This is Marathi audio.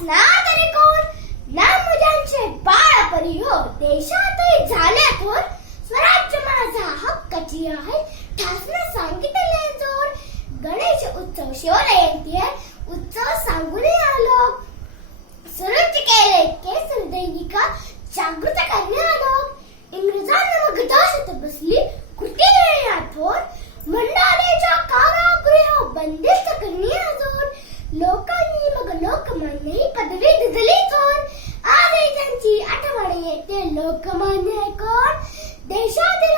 असना तरी कोण ना मुलांचे बाळपणी हो देशातही झाले थोर स्वराज्य माझा हक्काची आहे ठासनं सांगितले जोर गणेश उत्सव शिवजयंती आहे उत्सव सांगून आलो सुरुच केले केसर दैनिका जागृत करणे आलो इंग्रजांना मग दहशत बसली कुठे देण्यात थोर मंडालेच्या कारागृह बंदिस्त करणे आजोर लोकांनी मग लोकमान्य ही पदवी दिली थोर आजही त्यांची आठवण येते लोकमान्य कोण देशातील